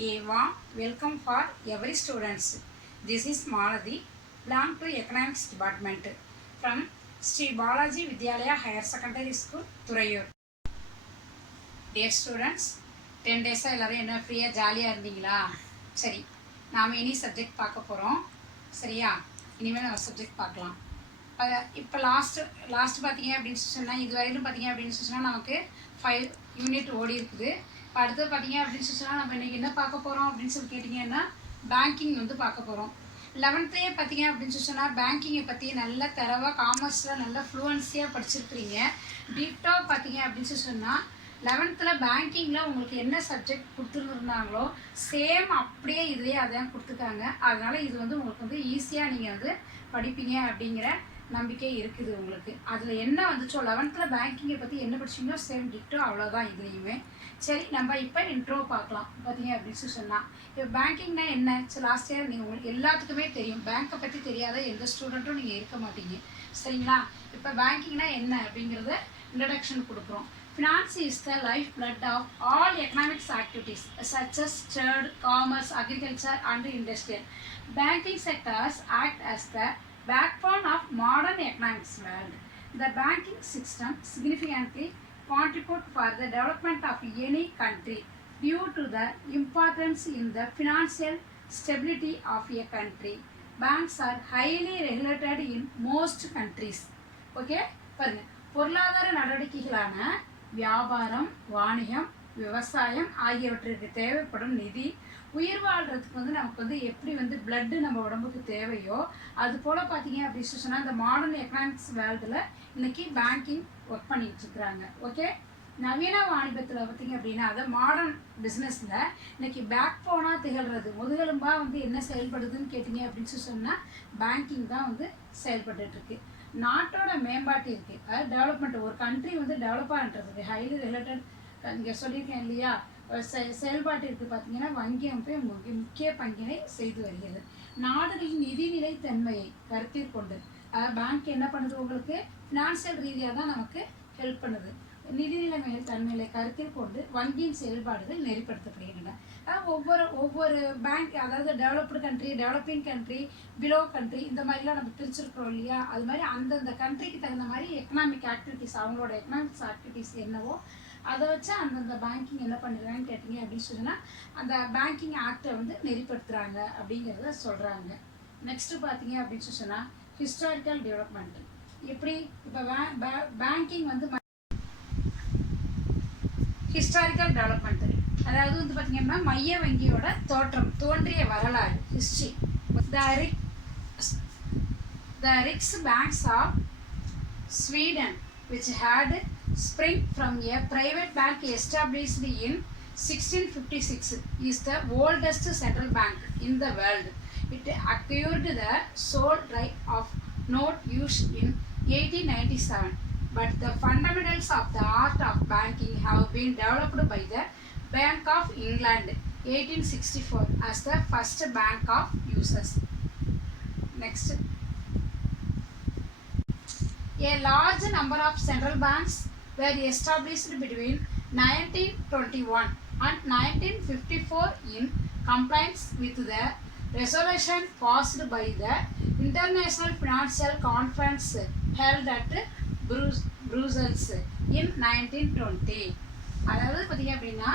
A warm welcome for every students. This is Malathi, belong to Economics Department from Sri Balaji Vidyalaya Higher Secondary School, Thurayur. Dear students, 10 days எல்லாரும் என்ன ஃப்ரீயாக ஜாலியாக இருந்தீங்களா? சரி, நாம் இனி சப்ஜெக்ட் பார்க்க போகிறோம். சரியா? இனிமேல் நம்ம சப்ஜெக்ட் பார்க்கலாம். இப்போ லாஸ்ட் பார்த்தீங்க அப்படின்னு சொன்னால் இதுவரையிலும் பார்த்தீங்க அப்படின்னு சொன்னால் நமக்கு 5 யூனிட் ஓடி இருக்குது. இப்போ அடுத்தது பார்த்தீங்க அப்படின்னு சொன்னால் நம்ம இன்றைக்கி என்ன பார்க்க போகிறோம் அப்படின்னு சொல்லி கேட்டிங்கன்னா பேங்கிங் வந்து பார்க்க போகிறோம். 11th பார்த்தீங்க அப்படின்னு சொன்னால் பேங்கிங்கை பற்றி நல்ல தரவாக காமர்ஸில் நல்ல ஃப்ளூவன்சியாக படிச்சிருக்கிறீங்க. டிட்டோ பார்த்தீங்க அப்படின்னு சொன்னால் 11th பேங்கிங்கில் உங்களுக்கு என்ன சப்ஜெக்ட் கொடுத்துருந்தாங்களோ சேம் அப்படியே இதுலேயே அதான் கொடுத்துருக்காங்க. அதனால் இது வந்து உங்களுக்கு வந்து ஈஸியாக நீங்கள் வந்து படிப்பீங்க அப்படிங்கிற நம்பிக்கை இருக்குது உங்களுக்கு. அதில் என்ன வந்துச்சோ 11th பேங்கிங்கை பற்றி என்ன படிச்சிங்களோ சேம் டிட்டோ அவ்வளோதான் இதுலேயுமே. சரி, நம்ம இப்போ இன்ட்ரோ பார்க்கலாம். பார்த்தீங்க அப்படின்னு சொன்னால் இப்போ பேங்கிங்னா என்ன? லாஸ்ட் இயர் நீங்கள் உங்களுக்கு எல்லாத்துக்குமே தெரியும். பேங்க்கை பற்றி தெரியாத எந்த ஸ்டூடெண்ட்டும் நீங்கள் இருக்க மாட்டீங்க. சரிங்களா? இப்போ பேங்கிங்னா என்ன அப்படிங்கிறத இன்ட்ரடக்ஷன் கொடுக்குறோம். Finance is the lifeblood of all economics activities such as trade, commerce, agriculture and industrial. Banking sectors act as the backbone of modern economics world. The banking system significantly contribute for the development of any country due to the importance in the financial stability of a country. Banks are highly regulated in most countries. Okay? பாருங்க, பொருளாதார நடவடிக்கைகளான வியாபாரம், வாணிகம், விவசாயம் ஆகியவற்றிற்கு தேவைப்படும் நிதி உயிர் வாழ்கிறதுக்கு வந்து நமக்கு வந்து எப்படி வந்து பிளட்டு நம்ம உடம்புக்கு தேவையோ அது போல் பார்த்தீங்க அப்படின்னு சொன்னால் இந்த மாடர்ன் எக்கனாமிக்ஸ் வேர்ல்டில் இன்றைக்கி பேங்கிங் ஒர்க் பண்ணிகிட்டு இருக்கிறாங்க. ஓகே, நவீன வாணிபத்தில் பார்த்தீங்க அப்படின்னா அதை மாடர்ன் பிஸ்னஸில் இன்றைக்கி பேக் போனாக திகழ்கிறது முதுகெலும்பாக வந்து என்ன செயல்படுதுன்னு கேட்டிங்க அப்படின்னு சொன்னால் பேங்கிங் தான் வந்து செயல்பட்டுருக்கு. நாட்டோட மேம்பாட்டு இருக்குது, அதாவது டெவலப்மெண்ட். ஒரு கண்ட்ரி வந்து டெவலப் ஆகின்றதுக்கு ஹைலி ரிலேட்டட் இங்கே சொல்லியிருக்கேன் இல்லையா, செயல்பாட்டு இருக்குது. பார்த்தீங்கன்னா வங்கி அமைப்பை முக்கிய பங்கினை செய்து வருகிறது. நாடுகளின் நிதிநிலை தன்மையை கருத்தில் கொண்டு அதாவது பேங்க் என்ன பண்ணுது, உங்களுக்கு ஃபினான்சியல் ரீதியாக தான் நமக்கு ஹெல்ப் பண்ணுது. நிதிநிலைமை தன்மையை கருத்தில் கொண்டு வங்கியின் செயல்பாடுகள் நெறிப்படுத்தப்படுகின்றன. ஒவ்வொரு பேங்க், அதாவது developed country, developing country, below country, இந்த மாதிரிலாம் நம்ம பிரிச்சிருக்கிறோம் இல்லையா. அது மாதிரி அந்தந்த கண்ட்ரிக்கு தகுந்த மாதிரி எக்கனாமிக் ஆக்டிவிட்டீஸ், அவங்களோட எக்கனாமிக்ஸ் ஆக்டிவிட்டீஸ் என்னவோ அதை வச்சு அந்தந்த பேங்கிங் என்ன பண்ணிடுறாங்கன்னு கேட்டிங்க அப்படின்னு சொன்னால் அந்த பேங்கிங் ஆக்டை வந்து நெறிப்படுத்துகிறாங்க அப்படிங்கிறத சொல்கிறாங்க. நெக்ஸ்ட்டு பார்த்தீங்க அப்படின்னு சொன்னால் ஹிஸ்டாரிக்கல் டெவலப்மெண்ட். எப்படி இப்போ பேங்கிங் வந்து ஹிஸ்டாரிக்கல் டெவலப்மெண்ட், அதாவது வந்து பார்த்தீங்கன்னா மைய வங்கியோட தோன்றிய வரலாறு, history. The Riks banks of Sweden, which had sprung from a private bank established in 1656, is the oldest central bank in the world. It acquired the sole right of note use in 1897. But the fundamentals of the art of banking have been developed by the Bank of England 1864 as the first bank of users. Next, a large number of central banks were established between 1921 and 1954 in compliance with the resolution passed by the International Financial Conference held at Brussels in 1920. அதாவது பார்த்தீங்க அப்படின்னா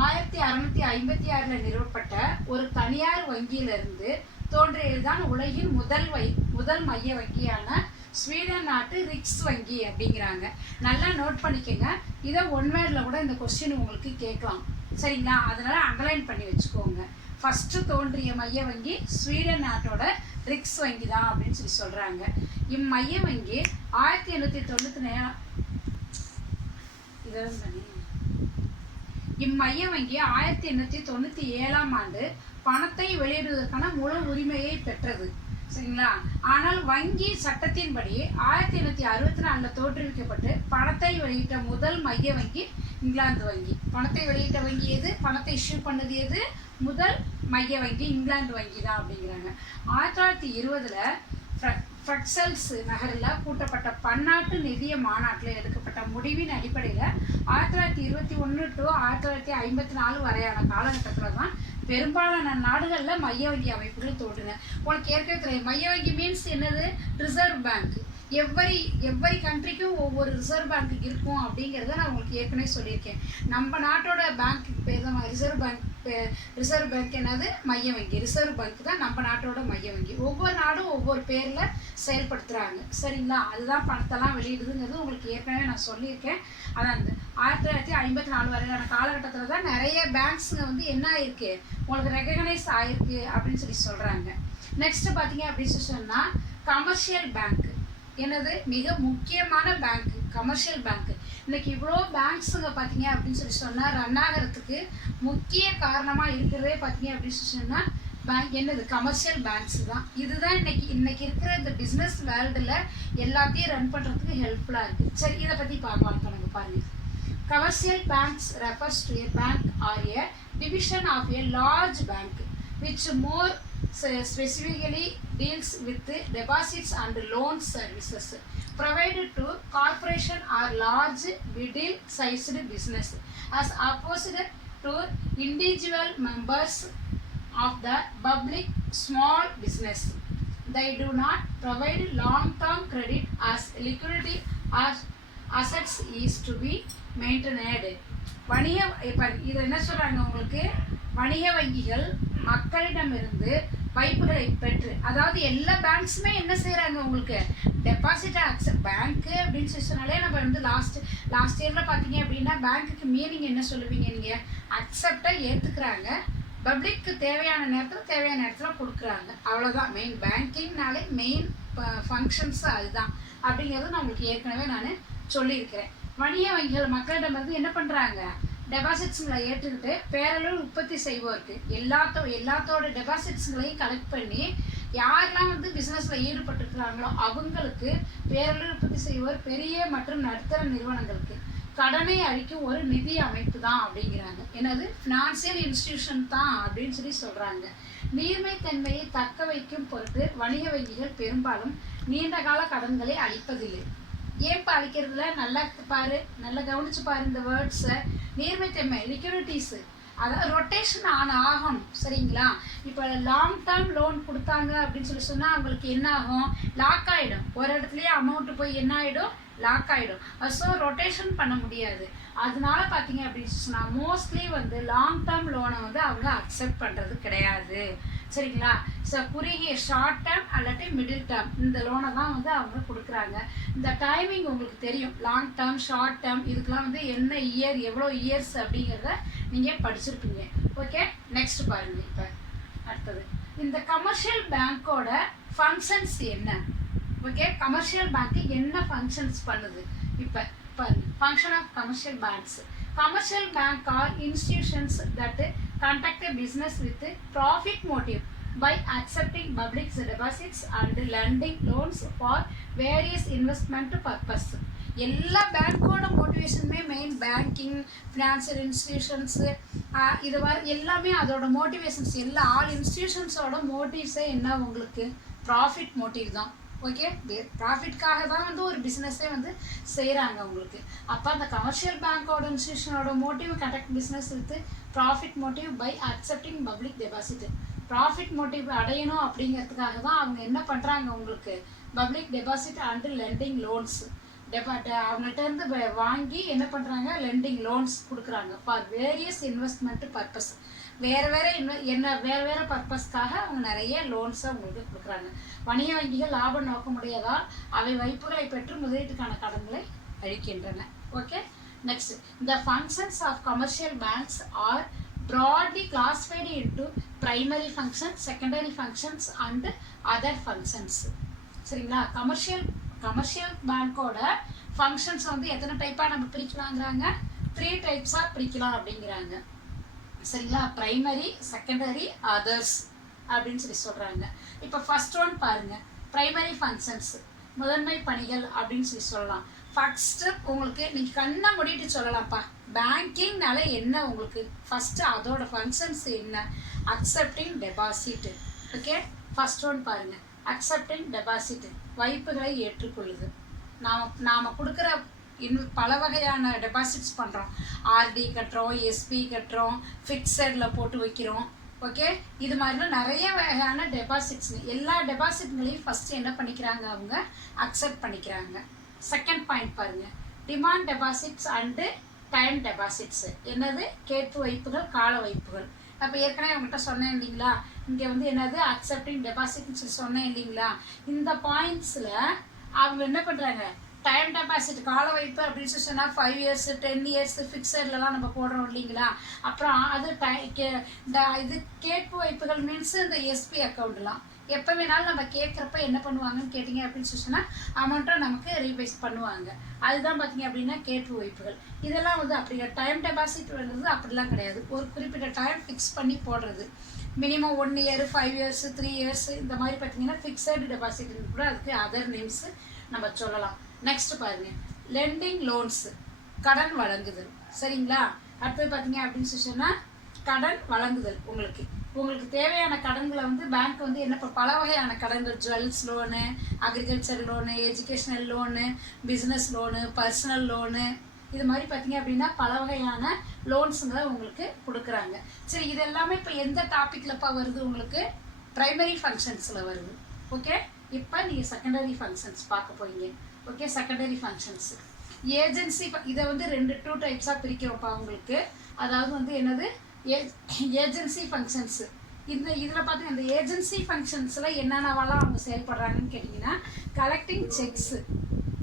1656 நிறுவப்பட்ட ஒரு தனியார் வங்கியிலிருந்து தோன்றியதுதான் உலகின் முதல் மைய வங்கியான ஸ்வீடன் நாட்டு ரிக்ஸ் வங்கி அப்படிங்கிறாங்க. நல்லா நோட் பண்ணிக்கோங்க. இதை ஒன் வேர்டில் கூட இந்த கொஸ்டின் உங்களுக்கு கேட்கலாம். சரிங்களா? அதனால் அண்டர்லைன் பண்ணி வச்சுக்கோங்க. ஃபஸ்ட்டு தோன்றிய மைய வங்கி ஸ்வீடன் நாட்டோட ரிக்ஸ் வங்கி தான் அப்படின்னு சொல்லி சொல்கிறாங்க. இம்மைய வங்கி 1897 இம்மைய வங்கி 1897 ஆண்டு பணத்தை வெளியிடுவதற்கான முழு உரிமையை பெற்றது. சரிங்களா? ஆனால் வங்கி சட்டத்தின்படி 1864 தோற்றுவிக்கப்பட்டு பணத்தை வெளியிட்ட முதல் மைய வங்கி இங்கிலாந்து வங்கி. பணத்தை வெளியிட்ட வங்கி எது, பணத்தை இஷ்யூ பண்ணது எது, முதல் மைய வங்கி இங்கிலாந்து வங்கி தான் அப்படிங்கிறாங்க. 1920 பிரக்சல்ஸ் நகரில் கூட்டப்பட்ட பன்னாட்டு நிதிய மாநாட்டில் எடுக்கப்பட்ட முடிவின் அடிப்படையில் 1921 to 1954 வரையான காலகட்டத்தில் தான் பெரும்பாலான நாடுகளில் மைய வங்கி அமைப்புகள் தோன்றுன. உனக்கு ஏற்கனவே தெரியும், மைய வங்கி மீன்ஸ் என்னது? Reserve bank. எவ்வரி கண்ட்ரிக்கும் ஒவ்வொரு ரிசர்வ் பேங்க் இருக்கும் அப்படிங்கிறத நான் உங்களுக்கு ஏற்கனவே சொல்லியிருக்கேன். நம்ம நாட்டோட பேங்க்கு பேர் தான் ரிசர்வ் பேங்க் என்னது? மைய வங்கி. ரிசர்வ் பேங்க் தான் நம்ம நாட்டோட மைய வங்கி. ஒவ்வொரு நாடும் ஒவ்வொரு பேரில் செயல்படுத்துகிறாங்க. சரிங்களா? அதுதான் பணத்தெல்லாம் வெளியிடுதுங்கிறது உங்களுக்கு ஏற்கனவே நான் சொல்லியிருக்கேன். அதான் அந்த 1954 வரையான காலகட்டத்தில் தான் நிறைய பேங்க்ஸுங்க வந்து என்ன ஆயிருக்கு, உங்களுக்கு ரெகக்னைஸ் ஆயிருக்கு அப்படின்னு சொல்கிறாங்க. நெக்ஸ்ட் பார்த்தீங்க அப்படின்னு சொன்னால் கமர்ஷியல் பேங்க். என்னது? மிக முக்கியமான பேங்க் கமர்ஷியல் பேங்க். இன்னைக்கு இவ்வளோ பேங்க்ஸுங்க பார்த்தீங்க அப்படின்னு சொன்னால் ரன் ஆகிறதுக்கு முக்கிய காரணமாக இருக்கிறதே பார்த்தீங்க அப்படின்னு சொன்னால் பேங்க் என்னது? கமர்ஷியல் பேங்க்ஸ் தான். இதுதான் இன்னைக்கு இருக்கிற இந்த பிஸ்னஸ் வேர்ல்டில் எல்லாத்தையும் ரன் பண்ணுறதுக்கு ஹெல்ப்ஃபுல்லாக இருக்குது. சரி, இதை பற்றி பார்க்கலாம். இப்போ நம்ம பாருங்கள். Commercial banks refers to a bank or a division of a large bank which more specifically deals with deposits and loan services provided to corporation or large middle-sized business as opposed to individual members of the public small business. They do not provide long-term credit as liquidity as assets is to be maintained. வணிக இப்போ இது என்ன சொல்கிறாங்க உங்களுக்கு? வணிக வங்கிகள் மக்களிடமிருந்து வைப்புகளை பெற்று, அதாவது எல்லா பேங்க்ஸுமே என்ன செய்கிறாங்க உங்களுக்கு? டெபாசிட்டை அக்செப்ட். பேங்க்கு அப்படின்னு சொன்னாலே நம்ம வந்து லாஸ்ட் இயரில் பார்த்தீங்க அப்படின்னா பேங்க்குக்கு மீனிங் என்ன சொல்லுவீங்க நீங்கள்? அக்செப்டை ஏற்றுக்கிறாங்க, பப்ளிக்கு தேவையான நேரத்தில் கொடுக்குறாங்க. அவ்வளோதான் மெயின். பேங்கிங்னாலே மெயின் ஃபங்க்ஷன்ஸ் அதுதான் அப்படிங்கிறது நான் உங்களுக்கு ஏற்கனவே நான் சொல்லியிருக்கிறேன். வணிக வங்கிகள் மக்களிடமிருந்து என்ன பண்ணுறாங்க? டெபாசிட்ஸுங்களை ஏற்றுக்கிட்டு பேரளவு உற்பத்தி செய்வோருக்கு எல்லாத்தோட டெபாசிட்ஸுங்களையும் கலெக்ட் பண்ணி யாரெல்லாம் வந்து பிஸ்னஸில் ஈடுபட்டுருக்கிறாங்களோ அவங்களுக்கு பேரளவு உற்பத்தி செய்வோர் பெரிய மற்றும் நடுத்தர நிறுவனங்களுக்கு கடனை அளிக்கும் ஒரு நிதி அமைப்பு தான் அப்படிங்கிறாங்க. என்னது? ஃபினான்சியல் இன்ஸ்டிடியூஷன் தான் அப்படின்னு சொல்கிறாங்க. நீர்மைத்தன்மையை தக்க வைக்கும் பொருட்டு வணிக வங்கிகள் பெரும்பாலும் நீண்ட கால கடன்களை அளிப்பதில்லை. ஏன்ப்பா அளிக்கிறதுல? நல்லா கவனிச்சு பாரு இந்த வேர்ட்ஸை. நீர்மைத்தன்மை, லிக்விடிட்டிஸு, அதாவது ரொட்டேஷன் ஆகணும். சரிங்களா? இப்போ லாங் டேர்ம் லோன் கொடுத்தாங்க அப்படின்னு சொன்னால் அவங்களுக்கு என்ன ஆகும்? லாக் ஆகிடும். ஒரு இடத்துலையே அமௌண்ட்டு போய் என்ன ஆகிடும்? லாக் ஆகிடும். ஸோ ரொட்டேஷன் பண்ண முடியாது. அதனால பார்த்தீங்க அப்படின்னு சொன்னால் மோஸ்ட்லி வந்து லாங் டேர்ம் லோனை வந்து அவங்க அக்செப்ட் பண்ணுறது கிடையாது. சரிங்களா? ஸோ குறுகிய ஷார்ட் டேர்ம் அல்லாட்டி மிடில் டேர்ம் இந்த லோனை தான் வந்து அவங்க கொடுக்குறாங்க. இந்த டைமிங் உங்களுக்கு தெரியும். லாங் டேர்ம், ஷார்ட் டேர்ம் இதுக்கெலாம் வந்து என்ன இயர், எவ்வளோ இயர்ஸ் அப்படிங்கிறத நீங்கள் படிச்சிருப்பீங்க. ஓகே, நெக்ஸ்ட் பாருங்கள். இப்போ அடுத்தது இந்த கமர்ஷியல் பேங்க்கோட ஃபங்க்ஷன்ஸ் என்ன? ஓகே, கமர்ஷியல் பேங்க்கு என்ன ஃபங்க்ஷன்ஸ் பண்ணுது? இப்போ பாருங்க. Function of commercial banks. Commercial bank are institutions that conduct a business with profit motive by accepting public deposits and lending loans for various investment purpose. எல்லா பேங்க்கோட மோட்டிவேஷனுமே main banking, financial institutions இது மாதிரி எல்லாமே அதோட motivations all இன்ஸ்டிடியூஷன்ஸோட மோட்டிவ்ஸே என்ன உங்களுக்கு? Profit motive தான். Okay, ப்ராஃபிட்காக தான் வந்து ஒரு பிஸ்னஸே வந்து செய்கிறாங்க உங்களுக்கு. அப்போ அந்த கமர்ஷியல் பேங்க்கோட இன்ஸ்டிடியூஷனோட motive conduct business with profit motive by accepting public deposit. Profit motive அடையணும் அப்படிங்கிறதுக்காக தான் அவங்க என்ன பண்ணுறாங்க உங்களுக்கு? Public deposit and lending loans அவங்கள்ட்ட இருந்து வாங்கி என்ன பண்ணுறாங்க? லெண்டிங் லோன்ஸ் கொடுக்குறாங்க ஃபார் வேரியஸ் இன்வெஸ்ட்மெண்ட் பர்பஸ். வேறு பர்பஸ்க்காக அவங்க நிறைய லோன்ஸை உங்களுக்கு கொடுக்குறாங்க. வணிக வங்கிகள் லாப நோக்கமுடையதால் அவை வைப்புகளை பெற்று முதலீட்டுக்கான கடன்களை அளிக்கின்றன. Okay, next the functions of commercial banks are broadly classified into primary functions, secondary functions and other functions. சரிங்களா? கமர்ஷியல் பேங்க்கோட ஃபங்க்ஷன்ஸ் வந்து எத்தனை டைப்பாக நம்ம பிரிக்கலாங்கிறாங்க? 3 டைப்ஸாக பிரிக்கலாம் அப்படிங்கிறாங்க. சரிங்களா? பிரைமரி, செகண்டரி, அதர்ஸ் அப்படின்னு சொல்கிறாங்க. இப்போ ஃபர்ஸ்ட் ஒன் பாருங்கள். ப்ரைமரி ஃபங்க்ஷன்ஸ், முதன்மை பணிகள் அப்படின்னு சொல்லலாம். ஃபஸ்ட்டு உங்களுக்கு நீங்கள் கண்ணை மூடிட்டு சொல்லலாம்ப்பா, பேங்கிங்னால என்ன உங்களுக்கு? ஃபஸ்ட்டு அதோட ஃபங்க்ஷன்ஸ் என்ன? Accepting deposit. Okay, first one பாருங்கள். அக்செப்டிங் டெபாசிட் வைப்புகளை ஏற்றுக்கொள்ளுது. நாம் கொடுக்குற பல வகையான டெபாசிட்ஸ் பண்ணுறோம். ஆர்டி கட்டுறோம், எஸ்பி கட்டுறோம், ஃபிக்ஸடில் போட்டு வைக்கிறோம். ஓகே, இது மாதிரிலாம் நிறைய வகையான டெபாசிட்ஸ். எல்லா டெபாசிட்களையும் ஃபஸ்ட்டு என்ன பண்ணிக்கிறாங்க, அவங்க அக்செப்ட் பண்ணிக்கிறாங்க. செகண்ட் பாயிண்ட் பாருங்கள், demand deposits and time deposits. என்னது, கேட்பு வைப்புகள், கால வைப்புகள். அப்போ ஏற்கனவே அவங்ககிட்ட சொன்னேன் இல்லைங்களா, இங்கே வந்து என்னது அக்செப்டிங் டெபாசிட்னு சொன்னேன் இல்லைங்களா. இந்த பாயிண்ட்ஸில் அவங்க என்ன பண்ணுறாங்க, டைம் டெபாசிட் கால வைப்பு அப்படின்னு சொன்னால் 5 years 10 years ஃபிக்ஸட்லலாம் நம்ம போடுறோம் இல்லைங்களா. அப்புறம் அது இது கேட்பு வைப்புகள் மீன்ஸ் இந்த எஸ்பி அக்கௌண்ட்லாம் எப்போ வேணாலும் நம்ம கேட்குறப்ப என்ன பண்ணுவாங்கன்னு கேட்டிங்க அப்படின்னு சொன்னால் அமௌண்ட்டை நமக்கு ரீபேஸ் பண்ணுவாங்க. அதுதான் பார்த்தீங்க அப்படின்னா கேட்பு வைப்புகள். இதெல்லாம் வந்து அப்படி டைம் டெபாசிட் வருது அப்படிலாம் கிடையாது. ஒரு குறிப்பிட்ட டைம் ஃபிக்ஸ் பண்ணி போடுறது. மினிமம் 1 year 5 years 3 years இந்த மாதிரி பார்த்தீங்கன்னா ஃபிக்ஸட் டெபாசிட்னு கூட அதுக்கு அதர் நேம்ஸு நம்ம சொல்லலாம். நெக்ஸ்ட் பாருங்கள், லெண்டிங் லோன்ஸ், கடன் வழங்குதல். சரிங்களா. அடுத்து பார்த்தீங்க அப்படின்னு சொன்னால் கடன் வழங்குதல். உங்களுக்கு தேவையான கடன்களை வந்து பேங்க் வந்து என்ன பல வகையான கடன்கள், jewels loan, agriculture loan, educational loan, business loan, personal loan, இது மாதிரி பார்த்தீங்க அப்படின்னா பல வகையான லோன்ஸுங்களை உங்களுக்கு கொடுக்குறாங்க. சரி, இது எல்லாமே இப்போ எந்த டாப்பிக்கில்ப்பா வருது, உங்களுக்கு ப்ரைமரி ஃபங்க்ஷன்ஸில் வருது. ஓகே, இப்போ நீங்கள் செகண்டரி ஃபங்க்ஷன்ஸ் பார்க்க போறீங்க. Okay, secondary functions agency. இதை வந்து 2 டைப்ஸாக பிரிக்கிறோம்ப்பா உங்களுக்கு. அதாவது வந்து என்னது, ஏஜென்சி ஃபங்க்ஷன்ஸு. இதில் பார்த்தீங்கன்னா இந்த ஏஜென்சி ஃபங்க்ஷன்ஸில் என்னென்னவெல்லாம் அவங்க செயல்படுறாங்கன்னு கேட்டிங்கன்னா, கலெக்டிங் செக்ஸு,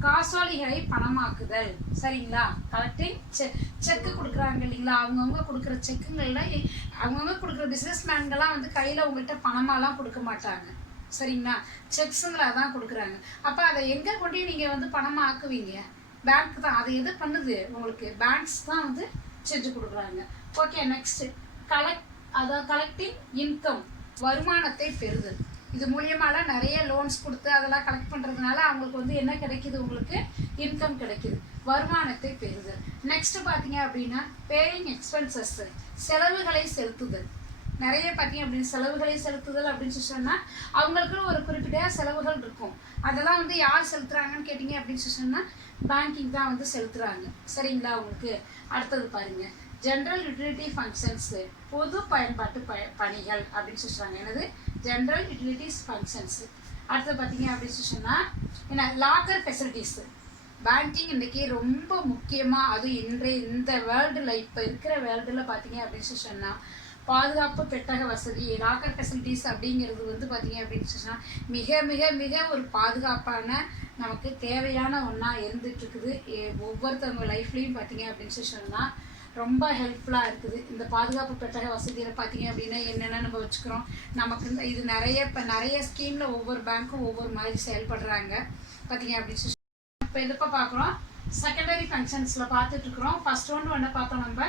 காசோலைகளை பணமாக்குதல். சரிங்களா. கலெக்டிங் செக்கு கொடுக்குறாங்க இல்லைங்களா. அவங்கவுங்க கொடுக்குற செக்குங்களில் அவங்கவுங்க கொடுக்குற பிஸ்னஸ் மேன்கெல்லாம் வந்து கையில் உங்கள்கிட்ட பணமாலாம் கொடுக்க மாட்டாங்க. சரிங்களா. செக்ஸுங்களை தான் கொடுக்குறாங்க. அப்போ அதை எங்கே கொண்டு நீங்கள் வந்து பணமாக ஆக்குவீங்க, பேங்க் தான். அதை எது பண்ணுது, உங்களுக்கு பேங்க்ஸ் தான் வந்து செஞ்சு கொடுக்குறாங்க. ஓகே, நெக்ஸ்ட்டு கலெக்டிங் இன்கம், வருமானத்தை பெறுதல். இது மூலியமாலாம் நிறைய லோன்ஸ் கொடுத்து அதெல்லாம் கலெக்ட் பண்ணுறதுனால அவங்களுக்கு வந்து என்ன கிடைக்கிது, உங்களுக்கு இன்கம் கிடைக்கிது, வருமானத்தை பெறுதல். நெக்ஸ்ட்டு பார்த்தீங்க அப்படின்னா பேயிங் எக்ஸ்பென்சஸ், செலவுகளை செலுத்துதல். நிறைய பார்த்தீங்க அப்படின்னு செலவுகளை செலுத்துதல் அப்படின்னு சொன்னால் அவங்களுக்குன்னு ஒரு குறிப்பிட்ட செலவுகள் இருக்கும். அதெல்லாம் வந்து யார் செலுத்துகிறாங்கன்னு கேட்டிங்க அப்படின்னு சொன்னால் பேங்கிங் தான் வந்து செலுத்துகிறாங்க. சரிங்களா. உங்களுக்கு அடுத்தது பாருங்கள், ஜென்ரல் யூட்டிலிட்டி ஃபங்க்ஷன்ஸு, பொது பயன்பாட்டு பணிகள் அப்படின்னு சொல்கிறாங்க. என்னது, ஜென்ரல் யூட்டிலிட்டிஸ் ஃபங்க்ஷன்ஸு. அடுத்தது பார்த்தீங்க அப்படின்னு சொன்னால் என்ன, லாக்கர் ஃபெசிலிட்டிஸு. பேங்கிங் இன்றைக்கி ரொம்ப முக்கியமாக, அதுவும் இந்த வேர்ல்டில் இப்போ இருக்கிற வேர்ல்டில் பார்த்தீங்க அப்படின்னு சொன்னால் பாதுகாப்பு பெட்டக வசதி, லாக்கர் ஃபெசிலிட்டிஸ் அப்படிங்கிறது வந்து பார்த்தீங்க அப்படின்னு சொன்னால் மிக மிக மிக ஒரு பாதுகாப்பான நமக்கு தேவையான ஒன்றா இருந்துகிட்ருக்குது. ஒவ்வொருத்தவங்க லைஃப்லேயும் பார்த்தீங்க அப்படின்னு சொன்னால் ரொம்ப ஹெல்ப்ஃபுல்லாக இருக்குது. இந்த பாதுகாப்பு பெட்டக வசதியில் பார்த்தீங்க அப்படின்னா என்னென்ன நம்ம வச்சுக்கிறோம், நமக்கு இது நிறைய ஸ்கீமில் ஒவ்வொரு பேங்க்கும் ஒவ்வொரு மாதிரி செயல்படுறாங்க. பார்த்தீங்க அப்படின்னு சொல்லி இப்போ எதுப்போ பார்க்குறோம், செகண்டரி ஃபங்க்ஷன்ஸில் பார்த்துட்ருக்குறோம். ஃபஸ்ட் ஒன்று பார்த்தோம், நம்ம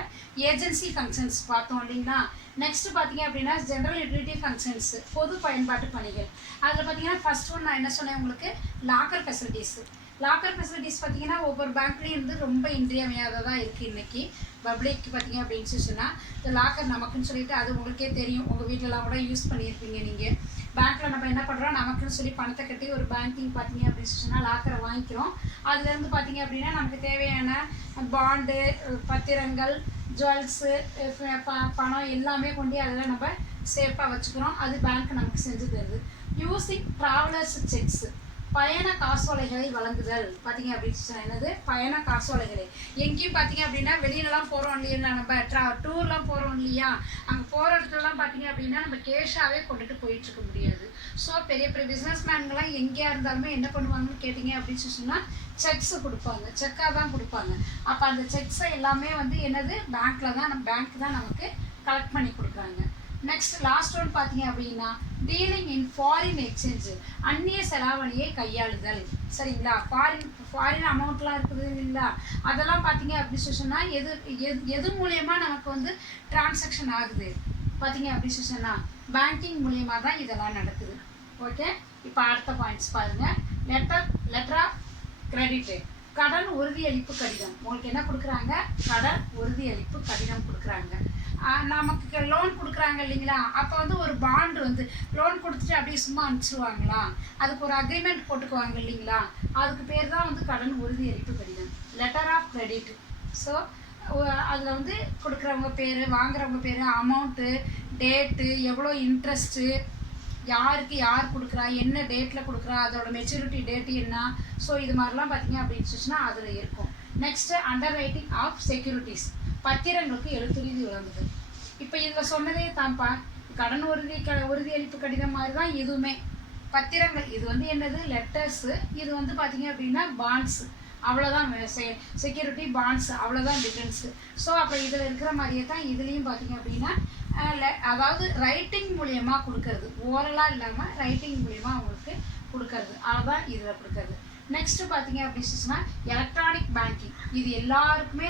ஏஜென்சி ஃபங்க்ஷன்ஸ் பார்த்தோம் இல்லைங்களா. நெக்ஸ்ட்டு பார்த்தீங்க அப்படின்னா ஜென்ரல் யூட்டிலிட்டி ஃபங்க்ஷன்ஸு, பொது பயன்பாட்டு பணிகள். அதில் பார்த்தீங்கன்னா ஃபஸ்ட் ஒன் நான் என்ன சொன்னேன் உங்களுக்கு, லாக்கர் ஃபெசிலிட்டிஸு. லாக்கர் ஃபெசிலிட்டிஸ் பார்த்தீங்கன்னா ஒவ்வொரு பேங்க்லேயும் இருந்து ரொம்ப இன்றியமையாததாக இருக்குது இன்றைக்கி. பப்ளிக் பார்த்தீங்க அப்படின்னு சொன்னால் இந்த லாக்கர் நமக்குன்னு சொல்லிட்டு அது உங்களுக்கே தெரியும், உங்கள் வீட்டிலலாம் கூட யூஸ் பண்ணியிருப்பீங்க நீங்கள். பேங்க்கில் நம்ம என்ன பண்ணுறோம், நமக்குன்னு சொல்லி பணத்தை கட்டி ஒரு பேங்கிங் பார்த்தீங்க அப்படின்னு சொன்னால் லாக்கரை வாங்கிக்கிறோம். அதுலேருந்து பார்த்தீங்க அப்படின்னா நமக்கு தேவையான பாண்டு, பத்திரங்கள், ஜுவல்ஸு, பணம் எல்லாமே கொண்டு அதில் நம்ம சேஃபாக வச்சுக்கிறோம். அது பேங்க் நமக்கு செஞ்சு தருது. யூஸிங் ட்ராவலர்ஸ் செக்ஸு, பயண காசோலைகளை வழங்குதல். பார்த்தீங்க அப்படின்னு சொன்னால் என்னது, பயண காசோலைகளை. எங்கேயும் பார்த்தீங்க அப்படின்னா வெளியிலலாம் போகிறோம் இல்லையா, நம்ம டூர்லாம் போகிறோம் இல்லையா, அங்கே போகிற இடத்துலலாம் பார்த்தீங்க அப்படின்னா நம்ம கேஷாகவே கொண்டுட்டு போயிட்டுருக்க முடியாது. ஸோ பெரிய பெரிய பிஸ்னஸ் மேன்கெலாம் எங்கேயா இருந்தாலுமே என்ன பண்ணுவாங்கன்னு கேட்டிங்க அப்படின்னு சொன்னால் செக்ஸு கொடுப்பாங்க, செக்காக தான் கொடுப்பாங்க. அப்போ அந்த செக்ஸை எல்லாமே வந்து என்னது, பேங்க் தான் நமக்கு கலெக்ட் பண்ணி கொடுக்குறாங்க. நெக்ஸ்ட் லாஸ்ட் ஒன் பார்த்தீங்க அப்படின்னா டீலிங் இன் ஃபாரின் எக்ஸ்சேஞ்சு, அந்நிய செலாவணியை கையாளுதல். சரிங்களா. ஃபாரின் அமௌண்ட்லாம் இருக்குது இல்லைங்களா, அதெல்லாம் பார்த்தீங்க அப்படின்னு சொன்னால் எது மூலயமா நமக்கு வந்து டிரான்சாக்ஷன் ஆகுது பார்த்தீங்க அப்படின்னு சொன்னால் பேங்கிங் மூலியமாக தான் இதெல்லாம் நடக்குது. ஓகே, இப்போ அடுத்த பாயிண்ட்ஸ் பாருங்கள். லெட்டர் ஆஃப் கிரெடிட்டு, கடன் உறுதியளிப்பு கடிதம். உங்களுக்கு என்ன கொடுக்குறாங்க, கடன் உறுதியளிப்பு கடிதம் கொடுக்குறாங்க. நமக்கு லோன் கொடுக்குறாங்க இல்லைங்களா, அப்போ வந்து ஒரு பாண்டு வந்து லோன் கொடுத்துட்டு அப்படியே சும்மா அனுப்பிச்சிடுவாங்களா, அதுக்கு ஒரு அக்ரிமெண்ட் போட்டுக்குவாங்க இல்லைங்களா, அதுக்கு பேர் தான் வந்து கடன் உறுதியளிப்பு கடிதம், லெட்டர் ஆஃப் கிரெடிட். ஸோ அதில் வந்து கொடுக்குறவங்க பேர், வாங்குறவங்க பேர், அமௌண்ட்டு, டேட்டு, எவ்வளோ இன்ட்ரெஸ்ட்டு, யாருக்கு யார் கொடுக்குறா, என்ன டேட்டில் கொடுக்குறா, அதோட மெச்சூரிட்டி டேட்டு என்ன, ஸோ இது மாதிரிலாம் பார்த்தீங்க அப்படின்னு அதில் இருக்கும். Next underwriting of securities, பத்திரங்களுக்கு எழுத்துறுதி வழங்குதல். இப்போ இதில் சொன்னதே தான்ப்பா, கடன் உறுதியளிப்பு கடிதம் மாதிரி தான் இதுவுமே. பத்திரங்கள் இது வந்து என்னது, லெட்டர்ஸு, இது வந்து பார்த்தீங்க அப்படின்னா பாண்ட்ஸு, அவ்வளோதான். செக்யூரிட்டி பாண்ட்ஸ் அவ்வளோதான் டிஃப்ரென்ஸு. ஸோ அப்போ இதில் இருக்கிற மாதிரியே தான் இதுலேயும் பார்த்தீங்க அப்படின்னா அதாவது ரைட்டிங் மூலயமா கொடுக்கறது, ஓரலாக இல்லாமல் ரைட்டிங் மூலயமா அவங்களுக்கு கொடுக்கறது, அதுதான் இதில் கொடுக்கறது. நெக்ஸ்ட்டு பார்த்தீங்க அப்படின்னு சொன்னால் எலக்ட்ரானிக் பேங்கிங். இது எல்லாருக்குமே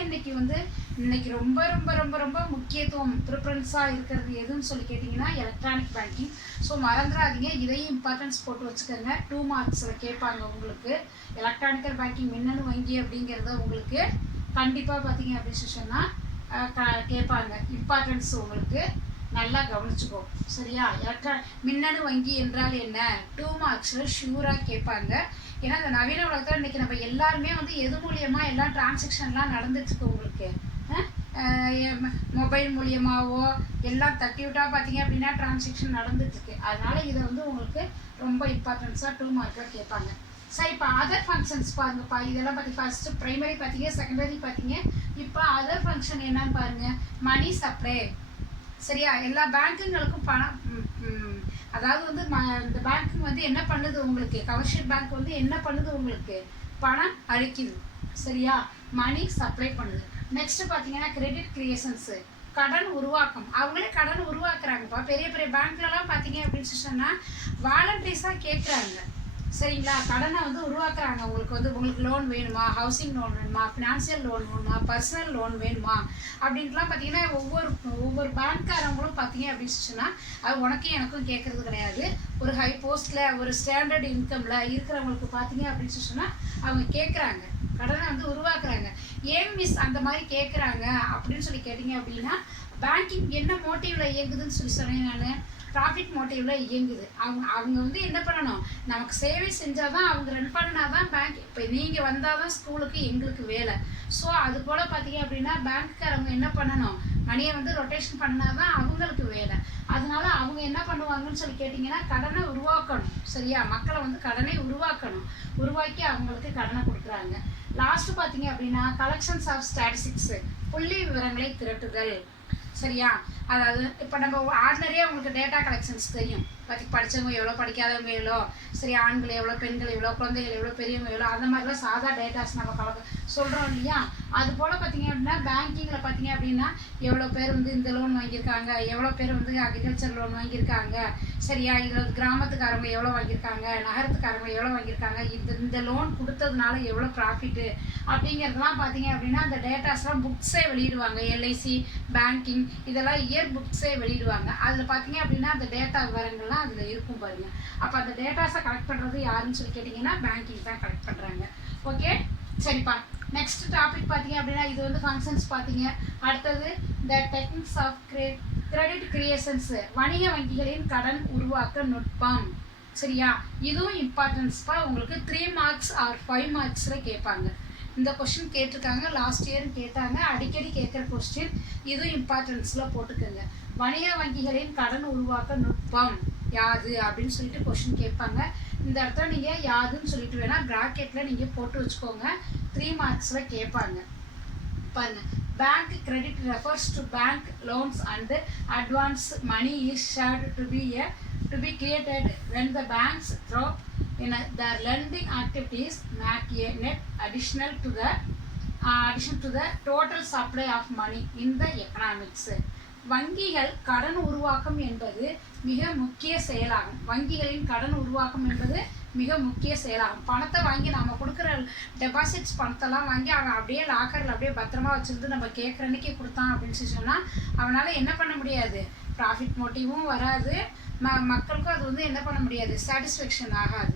இன்னைக்கு ரொம்ப ரொம்ப ரொம்ப ரொம்ப முக்கியத்துவம் ப்ரிஃபரன்ஸாக இருக்கிறது எதுன்னு சொல்லி கேட்டிங்கன்னா எலக்ட்ரானிக் பேங்கிங். ஸோ மறந்துடாதீங்க, இதையும் இம்பார்ட்டன்ஸ் போட்டு வச்சுக்கோங்க. 2 மார்க்ஸில் கேட்பாங்க உங்களுக்கு. எலக்ட்ரானிக்கல் பேங்கிங் மின்னணு வங்கி அப்படிங்கிறத உங்களுக்கு கண்டிப்பாக பார்த்தீங்க அப்படின்னு சொன்னால் கேட்பாங்க. இம்பார்ட்டன்ஸ் உங்களுக்கு நல்லா கவனிச்சுக்கோ, சரியா? மின்னணு வங்கி என்றால் என்ன, 2 மார்க்ஸில் ஷூராக கேட்பாங்க. ஏன்னா இந்த நவீன உலகத்தில் இன்றைக்கி நம்ம எல்லாருமே வந்து எது மூலியமாக எல்லாம் டிரான்சாக்ஷன்லாம் நடந்துட்டுருக்கு உங்களுக்கு. மொபைல் மூலியமாகவோ எல்லாம் தட்டி விட்டால் பார்த்தீங்க அப்படின்னா டிரான்சாக்ஷன் நடந்துட்டுருக்கு. அதனால் இதை வந்து உங்களுக்கு ரொம்ப இம்பார்ட்டன்ஸாக 2 மார்க்கில் கேட்பாங்க. சரி, இப்போ அதர் ஃபங்க்ஷன்ஸ் பாருங்கப்பா. இதெல்லாம் பார்த்தி ஃபஸ்ட்டு ப்ரைமரி பார்த்தீங்க, செகண்டரி பார்த்தீங்க. இப்போ அதர் ஃபங்க்ஷன் என்னன்னு பாருங்கள், மணி சப்ளை. சரியா? எல்லா பேங்க்குங்களுக்கும் பணம், அதாவது வந்து இந்த பேங்க்கு வந்து என்ன பண்ணுது உங்களுக்கு, கமர்ஷியல் பேங்க் வந்து என்ன பண்ணுது உங்களுக்கு, பணம் அளிக்குது. சரியா? மணி சப்ளை பண்ணுது. நெக்ஸ்ட்டு பார்த்தீங்கன்னா கிரெடிட் கிரியேஷன்ஸு, கடன் உருவாக்கம். அவங்களே கடன் உருவாக்குறாங்கப்பா. பெரிய பெரிய பேங்க்லலாம் பார்த்தீங்க அப்படின்னு சொன்னால் வாலண்டரிஸாக கேட்குறாங்க. சரிங்களா? கடனை வந்து உருவாக்குறாங்க. உங்களுக்கு லோன் வேணுமா, ஹவுசிங் லோன் வேணுமா, ஃபினான்ஷியல் லோன் வேணுமா, பர்சனல் லோன் வேணுமா அப்படின்ட்டுலாம் பார்த்தீங்கன்னா ஒவ்வொரு பேங்க்காரங்களும் பார்த்தீங்க அப்படின்னு சொன்னால் அது உனக்கும் எனக்கும் கேட்குறது கிடையாது. ஒரு ஹை போஸ்ட்டில் ஒரு ஸ்டாண்டர்ட் இன்கமில் இருக்கிறவங்களுக்கு பார்த்தீங்க அப்படின்னு சொன்னால் அவங்க கேட்குறாங்க, கடனை வந்து உருவாக்குறாங்க. ஏன் மிஸ் அந்த மாதிரி கேட்குறாங்க அப்படின்னு சொல்லி கேட்டிங்க அப்படின்னா, பேங்கிங் என்ன மோட்டிவில் இயங்குதுன்னு சொல்லி சொன்னேன் நான், ப்ராஃபிட் மோட்டிவில் இயங்குது. அவங்க வந்து என்ன பண்ணணும், நமக்கு சேவை செஞ்சால் தான், அவங்க ரன் பண்ணால் தான் பேங்க். இப்போ நீங்கள் வந்தால் தான் ஸ்கூலுக்கு எங்களுக்கு வேலை. ஸோ அது போல் பார்த்தீங்க அப்படின்னா பேங்க்குக்காரவங்க என்ன பண்ணணும், மணியை வந்து ரொட்டேஷன் பண்ணால் தான் அவங்களுக்கு வேலை. அதனால அவங்க என்ன பண்ணுவாங்கன்னு சொல்லி கேட்டிங்கன்னா கடனை உருவாக்கணும். சரியா? மக்களை வந்து கடனை உருவாக்கி அவங்களுக்கு கடனை கொடுக்குறாங்க. லாஸ்ட்டு பார்த்தீங்க அப்படின்னா கலெக்ஷன்ஸ் ஆஃப் ஸ்டாட்டிஸ்டிக்ஸு, புள்ளி விவரங்களை திரட்டுதல். சரியா? அதாவது இப்போ நம்ம ஆர்டினரியாக உங்களுக்கு டேட்டா கலெக்ஷன்ஸ் தெரியும். படித்தவங்க எவ்வளோ, படிக்காதவங்க எவ்வளோ, சரி, ஆண்கள் எவ்வளோ, பெண்கள் எவ்வளோ, குழந்தைகள் எவ்வளோ, பெரியவங்க எவ்வளோ, அந்த மாதிரிலாம் சாதா டேட்டாஸ் நம்ம சொல்கிறோம் இல்லையா? அது போல் பார்த்தீங்க அப்படின்னா பேங்கிங்கில் பார்த்தீங்க அப்படின்னா எவ்வளோ பேர் வந்து இந்த லோன் வாங்கியிருக்காங்க, எவ்வளோ பேர் வந்து அக்ரிகல்ச்சர் லோன் வாங்கியிருக்காங்க, சரியா? இதில் கிராமத்துக்காரங்க எவ்வளோ வாங்கியிருக்காங்க, நகரத்துக்காரங்க எவ்வளோ வாங்கியிருக்காங்க, இந்த லோன் கொடுத்ததுனால எவ்வளோ ப்ராஃபிட்டு அப்படிங்கிறதுலாம் பார்த்தீங்க அப்படின்னா அந்த டேட்டாஸ்லாம் புக்ஸே வெளியிடுவாங்க. எல்ஐசி, பேங்கிங், இதெல்லாம் இயர் புக்ஸே வெளியிடுவாங்க. அதில் பார்த்தீங்க அப்படின்னா அந்த டேட்டா விவரங்கள்லாம் அதில் இருக்கும் பாருங்கள். அப்போ அந்த டேட்டாஸை கலெக்ட் பண்ணுறது யாருன்னு சொல்லி கேட்டிங்கன்னா பேங்கிங் தான் கலெக்ட் பண்ணுறாங்க. ஓகே, சரிப்பா. நெக்ஸ்ட் டாபிக் பார்த்தீங்க அப்படின்னா இது வந்து ஃபங்க்ஷன்ஸ் பார்த்தீங்க. அடுத்தது இந்த டெக்னிக்ஸ் ஆஃப் கிரெடிட் கிரியேஷன்ஸு, வணிக வங்கிகளின் கடன் உருவாக்க நுட்பம். சரியா? இதுவும் இம்பார்ட்டன்ஸ்ப்பா. உங்களுக்கு 3 மார்க்ஸ் ஆர் 5 மார்க்ஸில் கேட்பாங்க. இந்த கொஸ்டின் கேட்டிருக்காங்க, லாஸ்ட் இயர் கேட்டாங்க, அடிக்கடி கேட்குற கொஸ்டின். இதுவும் இம்பார்ட்டன்ஸில் போட்டுக்கோங்க. வணிக வங்கிகளின் கடன் உருவாக்க நுட்பம் யாது அப்படின்னு சொல்லிட்டு கொஸ்டின் கேட்பாங்க. இந்த இடத்துல நீங்கள் யாதுன்னு சொல்லிட்டு வேணால் ப்ராக்கெட்டில் நீங்கள் போட்டு வச்சுக்கோங்க. 3 மார்க்ஸில் கேட்பாங்க. பாருங்க, bank credit refers to bank loans and advance money is shared to be created when the banks through in their lending activities make a net addition to the total supply of money in the economics. வங்கிகள் கடன் உருவாக்கம் என்பது மிக முக்கிய செயலாகும். வங்கிகளின் கடன் உருவாக்கம் என்பது மிக முக்கிய செயலாகும். பணத்தை வாங்கி நம்ம கொடுக்குற டெபாசிட்ஸ் பணத்தெல்லாம் வாங்கி அவன் அப்படியே லாக்கரில் அப்படியே பத்திரமா வச்சுருந்து நம்ம கேட்குற அன்னைக்கு கொடுத்தான் அப்படின்னு சொன்னால் அவனால் என்ன பண்ண முடியாது, ப்ராஃபிட் மோட்டிவும் வராது, மக்களுக்கும் அது வந்து என்ன பண்ண முடியாது, சாட்டிஸ்ஃபேக்ஷன் ஆகாது.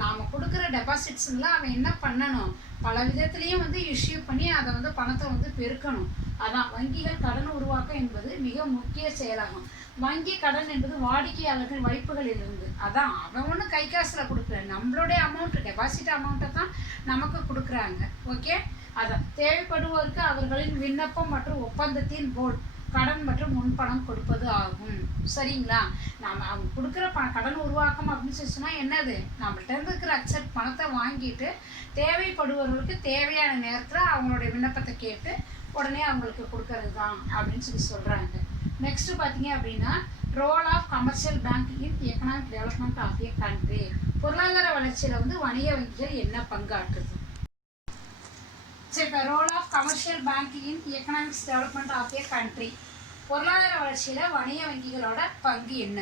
நாம் கொடுக்குற டெபாசிட்ஸுங்களாம் அவன் என்ன பண்ணணும், பல விதத்துலேயும் வந்து இஷ்யூ பண்ணி அதை வந்து பணத்தை வந்து பெருக்கணும். அதான் வங்கிகள் கடன் உருவாக்கம் என்பது மிக முக்கிய செயலாகும். வங்கி கடன் என்பது வாடிக்கையாளர்கள் வைப்புகளிலிருந்து, அதான் அவன் ஒன்றும் கை காசில் கொடுக்கல, நம்மளுடைய அமௌண்ட்டு டெபாசிட் அமௌண்ட்டை தான் நமக்கு கொடுக்குறாங்க. ஓகே, அதான் தேவைப்படுவோருக்கு அவர்களின் விண்ணப்பம் மற்றும் ஒப்பந்தத்தின் போல் கடன் மற்றும் முன்பணம் கொடுப்பது ஆகும். சரிங்களா? நம்ம அவங்க கொடுக்குற கடன் உருவாக்கம் அப்படின்னு சொன்னால் என்னது, நம்மள்ட்ட இருக்கிற அக்செப்ட் பணத்தை வாங்கிட்டு தேவைப்படுபவர்களுக்கு தேவையான நேரத்தில் அவங்களுடைய விண்ணப்பத்தை கேட்டு உடனே அவங்களுக்கு கொடுக்கறது தான் அப்படின்னு சொல்கிறாங்க. நெக்ஸ்ட் பார்த்தீங்க அப்படின்னா role of commercial bank in economic development of a country. பொருளாதார வளர்ச்சியில் வந்து வணிக வங்கிகள் என்ன பங்காற்றுது? சரி, இப்போ role of commercial bank in economics development of a country, பொருளாதார வளர்ச்சியில் வணிக வங்கிகளோட பங்கு என்ன?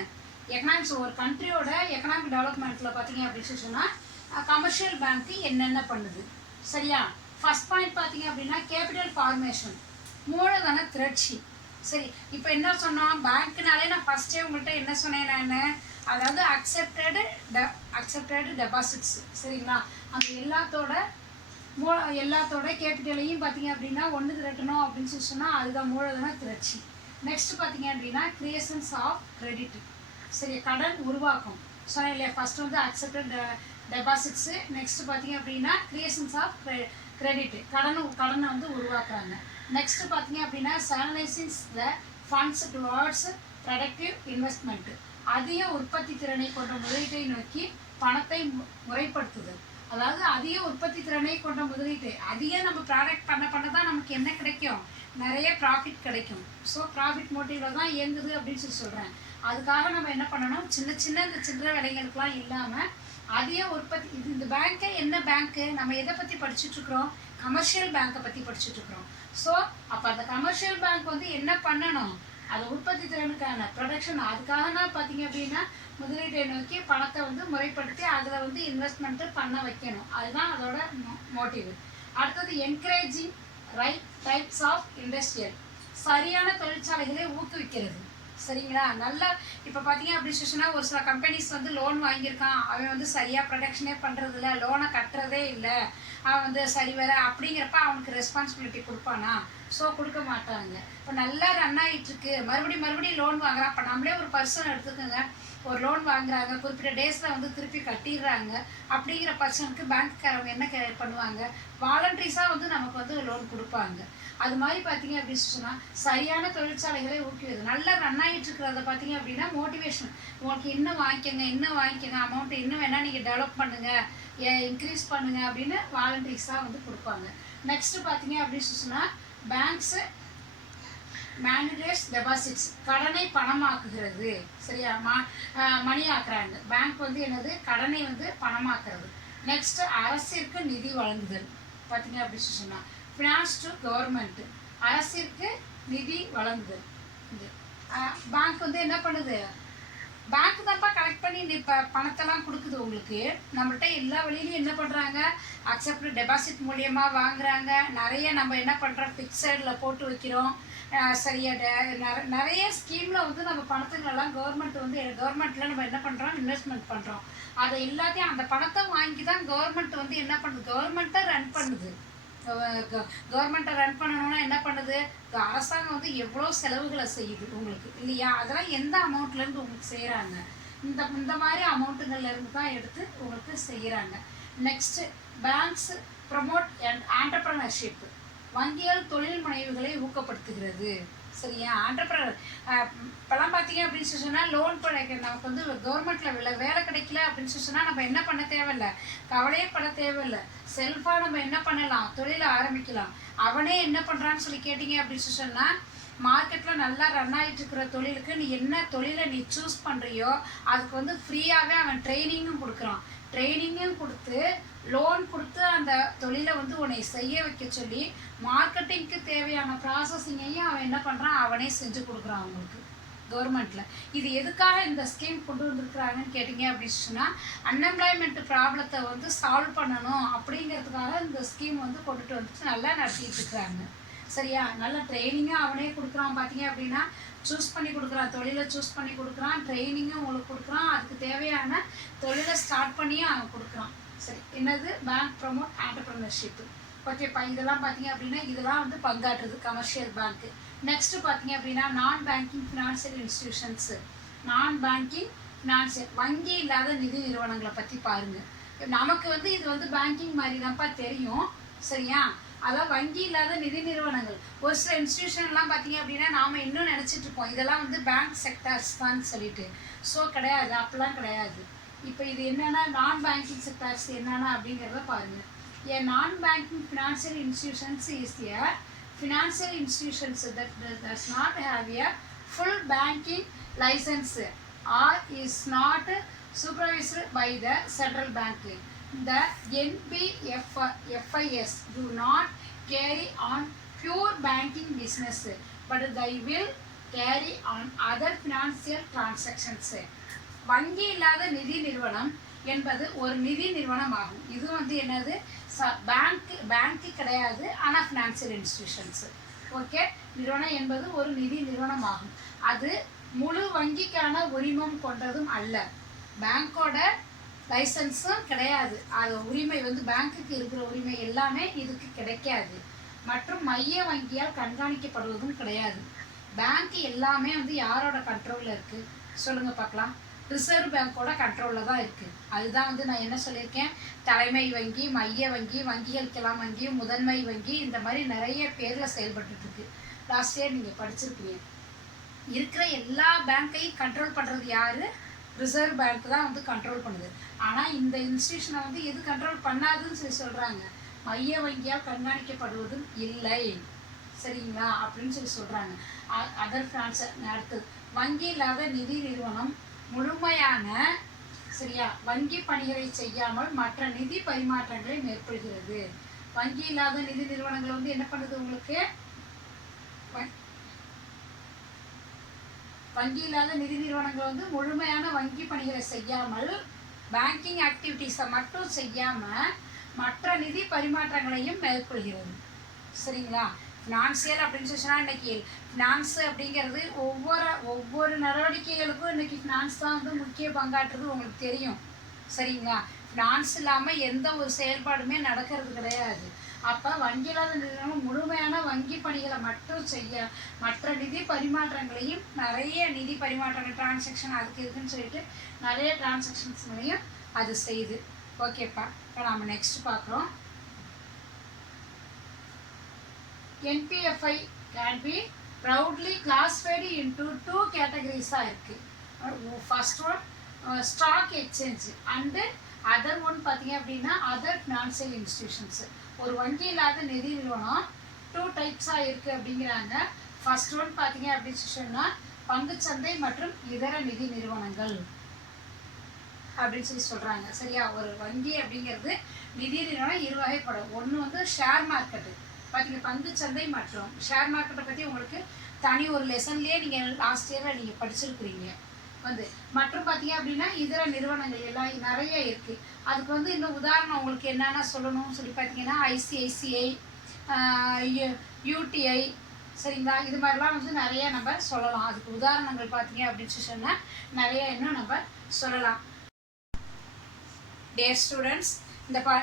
எக்கனாமிக்ஸ், ஒரு கண்ட்ரியோட எக்கனாமிக் டெவலப்மெண்ட்டில் பார்த்தீங்க அப்படின்னு சொன்னால் கமர்ஷியல் பேங்க்கு என்னென்ன பண்ணுது? சரியா? ஃபர்ஸ்ட் பாயிண்ட் பார்த்தீங்க அப்படின்னா கேபிட்டல் ஃபார்மேஷன், மூலதன திரட்சி. சரி, இப்போ என்ன சொன்னோம், பேங்க்னாலே நான் ஃபஸ்ட்டே உங்கள்கிட்ட என்ன சொன்னேன் நான், அதாவது அக்செப்டடு டெபாசிட்ஸ். சரிங்களா? அந்த எல்லாத்தோட கேபிட்டலையும் பார்த்தீங்க அப்படின்னா ஒன்று திரட்டணும் அப்படின்னு சொன்னால் அதுதான் மூலதன திரட்சி. நெக்ஸ்ட் பார்த்தீங்க அப்படின்னா கிரியேஷன்ஸ் ஆஃப் கிரெடிட். சரி, கடன் உருவாக்கம் சொன்னேன் இல்லையா, ஃபஸ்ட்டு வந்து அக்செப்டட் டெபாசிட்ஸு, நெக்ஸ்ட் பார்த்தீங்க அப்படின்னா கிரியேஷன்ஸ் ஆஃப் கிரெடிட், கடனை வந்து உருவாக்குறாங்க. நெக்ஸ்ட் பார்த்தீங்க அப்படின்னா channelisings the funds towards productive investment, அதிக உற்பத்தி திறனை கொண்ட முதலீட்டை நோக்கி பணத்தை முறைப்படுத்துதல். அதாவது அதிக உற்பத்தி திறனை கொண்ட முதலீட்டு, அதிக நம்ம ப்ராடக்ட் பண்ண தான் நமக்கு என்ன கிடைக்கும், நிறைய ப்ராஃபிட் கிடைக்கும். ஸோ ப்ராஃபிட் மோட்டிவில் தான் இயங்குது அப்படின்னு சொல்கிறேன். அதுக்காக நம்ம என்ன பண்ணணும், இந்த சில்லறை வேலைகளுக்கெலாம் இல்லாமல் அதிக உற்பத்தி. இந்த பேங்க்கை என்ன பேங்க்கு, நம்ம எதை பற்றி படிச்சுட்ருக்குறோம், கமர்ஷியல் பேங்க்கை பற்றி படிச்சுட்ருக்குறோம். ஸோ அப்போ அந்த கமர்ஷியல் பேங்க் வந்து என்ன பண்ணணும், அது உற்பத்தி திறனுக்கான ப்ரொடக்ஷன், அதுக்காக தான் பார்த்தீங்க அப்படின்னா முதலீட்டை நோக்கி பணத்தை வந்து முறைப்படுத்தி அதில் வந்து இன்வெஸ்ட்மெண்ட்டு பண்ண வைக்கணும். அதுதான் அதோட மோட்டிவ். அடுத்தது encouraging right types of industrial, சரியான தொழிற்சாலைகளை ஊக்குவிக்கிறது. சரிங்களா? நல்லா இப்போ பார்த்தீங்க அப்படின்னு சொன்னால் ஒரு சில கம்பெனிஸ் வந்து லோன் வாங்கியிருக்கான், அவன் வந்து சரியாக ப்ரொடக்ஷனே பண்ணுறதில்ல, லோனை கட்டுறதே இல்லை, அவன் வந்து சரி வர அப்படிங்கிறப்ப அவனுக்கு ரெஸ்பான்சிபிலிட்டி கொடுப்பானா? ஸோ கொடுக்க மாட்டாங்க. இப்போ நல்லா ரன் ஆகிட்டுருக்கு, மறுபடியும் லோன் வாங்குறான். இப்போ நம்மளே ஒரு பர்சன் எடுத்துக்கோங்க, ஒரு லோன் வாங்குறாங்க, குறிப்பிட்ட டேஸில் வந்து திருப்பி கட்டிடுறாங்க. அப்படிங்கிற பர்சனுக்கு பேங்க்காரவங்க என்ன பண்ணுவாங்க, வாலண்டரிஸாக வந்து நமக்கு வந்து லோன் கொடுப்பாங்க. அது மாதிரி பார்த்தீங்க அப்படின்னு சொன்னால் சரியான தொழிற்சாலைகளை ஊக்குவது, நல்லா ரன் ஆகிட்டு இருக்கிறத பார்த்தீங்க அப்படின்னா மோட்டிவேஷன், உங்களுக்கு இன்னும் வாங்கிக்கங்க அமௌண்ட்டு, இன்னும் வேணால் நீங்கள் டெவலப் பண்ணுங்கள், இன்க்ரீஸ் பண்ணுங்கள் அப்படின்னு வாலண்டரிஸாக வந்து கொடுப்பாங்க. நெக்ஸ்ட்டு பார்த்தீங்க அப்படின்னு சொன்னால் பேங்க்ஸு மேனேஜர்ஸ் டெபாசிட்ஸ், கடனை பணமாக்குகிறது. சரியா? மணி ஆக்குறாங்க. பேங்க் வந்து என்னது, கடனை வந்து பணமாக்குறது. நெக்ஸ்ட் அரசிற்கு நிதி வழங்குதல் பார்த்தீங்க அப்படின்னு சொன்னால் ஃபினான்ஸ் டு கவர்மெண்ட், அரசிற்கு நிதி வழங்குதல். இது பேங்க் வந்து என்ன பண்ணுது, பேங்க் தான்ப்பா கலெக்ட் பண்ணி இப்போ பணத்தெல்லாம் கொடுக்குது உங்களுக்கு. நம்மள்கிட்ட எல்லா வழியிலையும் என்ன பண்ணுறாங்க, அக்செப்ட் டெபாசிட் மூலியமாக வாங்குறாங்க. நிறைய நம்ம என்ன பண்ணுறோம், ஃபிக்ஸடில் போட்டு வைக்கிறோம். சரியா? நிறைய ஸ்கீமில் வந்து நம்ம பணத்துங்களெல்லாம் கவர்மெண்ட்டில் நம்ம என்ன பண்ணுறோம், இன்வெஸ்ட்மெண்ட் பண்ணுறோம். அதை எல்லாத்தையும் அந்த பணத்தை வாங்கி தான் கவர்மெண்ட் வந்து என்ன பண்ணுது, கவர்மெண்ட்டை ரன் பண்ணுது. கவர்மெண்ட்டை ரன் பண்ணணும்னா என்ன பண்ணுது, அரசாங்கம் வந்து எவ்வளோ செலவுகளை செய்யுது உங்களுக்கு இல்லையா? அதெல்லாம் எந்த அமௌண்ட்லேருந்து உங்களுக்கு செய்கிறாங்க, இந்த மாதிரி அமௌண்ட்டுங்கள்லேருந்து தான் எடுத்து உங்களுக்கு செய்கிறாங்க. Next banks promote and entrepreneurship, வங்கிகள் தொழில் முனைவுகளை ஊக்கப்படுத்துகிறது. சரியா? ஆண்டர்ப்ரனர் இப்போலாம் பார்த்தீங்க அப்படின்னு சொன்னால் லோன் நமக்கு வந்து கவர்மெண்ட்டில் வேலை கிடைக்கல அப்படின்னு சொன்னால் நம்ம என்ன பண்ண தேவையில்லை, கவலையே பட தேவையில்லை, செல்ஃபாக நம்ம என்ன பண்ணலாம், தொழிலை ஆரம்பிக்கலாம். அவனே என்ன பண்ணுறான்னு சொல்லி கேட்டிங்க அப்படின்னு சொன்னால் மார்க்கெட்டில் நல்லா ரன் ஆகிட்டு இருக்கிற தொழிலுக்கு நீ என்ன தொழிலை நீ சூஸ் பண்ணுறியோ அதுக்கு வந்து ஃப்ரீயாகவே அவன் ட்ரைனிங்கும் கொடுக்குறான். ட்ரைனிங்கும் கொடுத்து லோன் கொடுத்து அந்த தொழிலை வந்து உன்னை செய்ய வைக்க சொல்லி மார்க்கெட்டிங்க்கு தேவையான ப்ராசஸிங்கையும் அவன் என்ன பண்ணுறான், அவனே செஞ்சு கொடுக்குறான் அவங்களுக்கு கவர்மெண்ட்டில். இது எதுக்காக இந்த ஸ்கீம் கொண்டு வந்திருக்கிறாங்கன்னு கேட்டிங்க அப்படின்னு சொன்னால் அன்எம்ப்ளாய்மெண்ட் ப்ராப்ளத்தை வந்து சால்வ் பண்ணணும் அப்படிங்கிறதுக்காக இந்த ஸ்கீம் வந்து கொண்டுட்டு வந்துட்டு நல்லா நடத்திட்டு இருக்கிறாங்க. சரியா? நல்ல ட்ரைனிங்கும் அவனே கொடுக்குறான். பார்த்தீங்க அப்படின்னா சூஸ் பண்ணி கொடுக்குறான், தொழிலை சூஸ் பண்ணி கொடுக்குறான், ட்ரைனிங்கும் உங்களுக்கு கொடுக்குறான், அதுக்கு தேவையான தொழிலை ஸ்டார்ட் பண்ணியும் அவன் கொடுக்குறான். சரி, என்னது பேங்க் ப்ரமோட் ஆண்டர்ப்ரனர்ஷிப். ஓகேப்பா. இதெல்லாம் பார்த்தீங்க அப்படின்னா இதெல்லாம் வந்து பங்காற்றுது கமர்ஷியல் பேங்க்கு. நெக்ஸ்ட்டு பார்த்தீங்க அப்படின்னா நான் பேங்கிங் ஃபினான்ஷியல் இன்ஸ்டிடியூஷன்ஸு. நான் பேங்கிங் ஃபினான்ஷியல் வங்கி இல்லாத நிதி நிறுவனங்களை பற்றி பாருங்கள். நமக்கு வந்து இது வந்து பேங்கிங் மாதிரி தான்ப்பா தெரியும், சரியா? அதான் வங்கி இல்லாத நிதி நிறுவனங்கள். ஒரு சில இன்ஸ்டிடியூஷன்லாம் பார்த்தீங்க அப்படின்னா நாம் இன்னும் நினச்சிட்டு இருப்போம் இதெல்லாம் வந்து பேங்க் செக்டார்ஸ் தான் சொல்லிட்டு. ஸோ கிடையாது, அப்படிலாம் கிடையாது. இப்போ இது என்னென்னா நான் பேங்கிங் செக்டார்ஸ் என்னென்னா அப்படிங்கிறத பாருங்கள். A non-banking financial institutions is a financial institutions that does not have a full banking license or is not supervised by the central bank. The NBFIs do not carry on pure banking business, but they will carry on other financial transactions. வங்கி இல்லாத நிதி நிறுவனம் என்பது ஒரு நிதி நிறுவனம் ஆகும். இது வந்து என்னது, பேங்க்கு கிடையாது, ஆனால் ஃபினான்சியல் இன்ஸ்டிடியூஷன்ஸு. ஓகே, நிறுவனம் என்பது ஒரு நிதி நிறுவனம் ஆகும். அது முழு வங்கிக்கான உரிமம் கொண்டதும் அல்ல, பேங்க்கோட லைசன்ஸும் கிடையாது. அது உரிமை வந்து பேங்க்குக்கு இருக்கிற உரிமை எல்லாமே இதுக்கு கிடைக்காது. மற்றும் மைய வங்கியால் கண்காணிக்கப்படுவதும் கிடையாது. பேங்க் எல்லாமே வந்து யாரோட கண்ட்ரோலில் இருக்குது சொல்லுங்கள் பார்க்கலாம்? ரிசர்வ் பேங்க்கோட கண்ட்ரோலில் தான் இருக்குது. அதுதான் வந்து நான் என்ன சொல்லியிருக்கேன், தலைமை வங்கி, மைய வங்கி, வங்கிகளுக்கெல்லாம் வங்கி, முதன்மை வங்கி, இந்த மாதிரி நிறைய பேரில் செயல்பட்டுருக்கு. லாஸ்ட் இயர் நீங்கள் படிச்சிருப்பீங்க. இருக்கிற எல்லா பேங்க்கையும் கண்ட்ரோல் பண்ணுறது யார்? ரிசர்வ் பேங்க் தான் வந்து கண்ட்ரோல் பண்ணுது. ஆனால் இந்த இன்ஸ்டிடியூஷனை வந்து எது கண்ட்ரோல் பண்ணாதுன்னு சொல்லி சொல்கிறாங்க, மைய வங்கியால் கண்காணிக்கப்படுவதும் இல்லை, சரிங்களா அப்படின்னு சொல்லி சொல்கிறாங்க. Other finance. அடுத்தது வங்கி இல்லாத நிதி நிறுவனம் முழுமையான சரியா வங்கி பணிகளை செய்யாமல் மற்ற நிதி பரிமாற்றங்களை மேற்கொள்கிறது. வங்கி இல்லாத நிதி நிறுவனங்கள் வந்து என்ன பண்ணுது உங்களுக்கு, வங்கி இல்லாத நிதி நிறுவனங்கள் வந்து முழுமையான வங்கி பணிகளை செய்யாமல் பேங்கிங் ஆக்டிவிட்டீஸை மட்டும் செய்யாமல் மற்ற நிதி பரிமாற்றங்களையும் மேற்கொள்கிறது, சரிங்களா? ஃபினான்சியல் அப்படின்னு சொன்னால் இன்றைக்கி ஃபினான்ஸு அப்படிங்கிறது ஒவ்வொரு நடவடிக்கைகளுக்கும் இன்றைக்கி ஃபினான்ஸ் தான் வந்து முக்கிய பங்காற்றுறது, உங்களுக்கு தெரியும், சரிங்களா? ஃபினான்ஸ் இல்லாமல் எந்த ஒரு செயல்பாடுமே நடக்கிறது கிடையாது. அப்போ வங்கி இல்லாத நிறுவனம் முழுமையான வங்கி பணிகளை மட்டும் செய்ய மற்ற நிதி பரிமாற்றங்களையும் நிறைய நிதி பரிமாற்றங்கள் டிரான்சாக்ஷன் அதுக்கு இருக்குன்னு சொல்லிட்டு நிறைய டிரான்சாக்ஷன்ஸ்களையும் அது செய்யுது. ஓகேப்பா, இப்போ நம்ம நெக்ஸ்ட் பார்க்குறோம். NPFI can be proudly classified into two categories இருக்குது. First one stock exchange and other one பார்த்தீங்க அப்படின்னா அதர் ஃபினான்சியல் இன்ஸ்டிடியூஷன்ஸு. ஒரு வங்கி இல்லாத நிதி நிறுவனம் 2 டைப்ஸாக இருக்குது அப்படிங்கிறாங்க. ஃபர்ஸ்ட் ஒன் பார்த்தீங்க அப்படின்னு சொன்னால் பங்குச்சந்தை மற்றும் இதர நிதி நிறுவனங்கள் அப்படின்னு சொல்லி சொல்கிறாங்க, சரியா? ஒரு வங்கி அப்படிங்கிறது நிதி நிறுவனம் இரு வகைப்படும். ஒன்று வந்து ஷேர் மார்க்கெட்டு, பார்த்தீங்க பங்குச்சந்தை மற்றும் ஷேர் மார்க்கெட்டை பற்றி உங்களுக்கு தனி ஒரு லெசன்லேயே நீங்கள் லாஸ்ட் இயரில் நீங்கள் படிச்சிருக்கிறீங்க வந்து. மற்றும் பார்த்தீங்க அப்படின்னா இதர நிறுவனங்கள் எல்லாம் நிறைய இருக்குது. அதுக்கு வந்து இன்னும் உதாரணம் உங்களுக்கு என்னென்ன சொல்லணும்னு சொல்லி பார்த்தீங்கன்னா ICICI, UTI, சரிங்களா? இது மாதிரிலாம் வந்து நிறைய நம்ம சொல்லலாம். அதுக்கு உதாரணங்கள் பார்த்தீங்க அப்படின்னு சொன்னால் நிறைய இன்னும் நம்ம சொல்லலாம். டியர் ஸ்டூடெண்ட்ஸ்,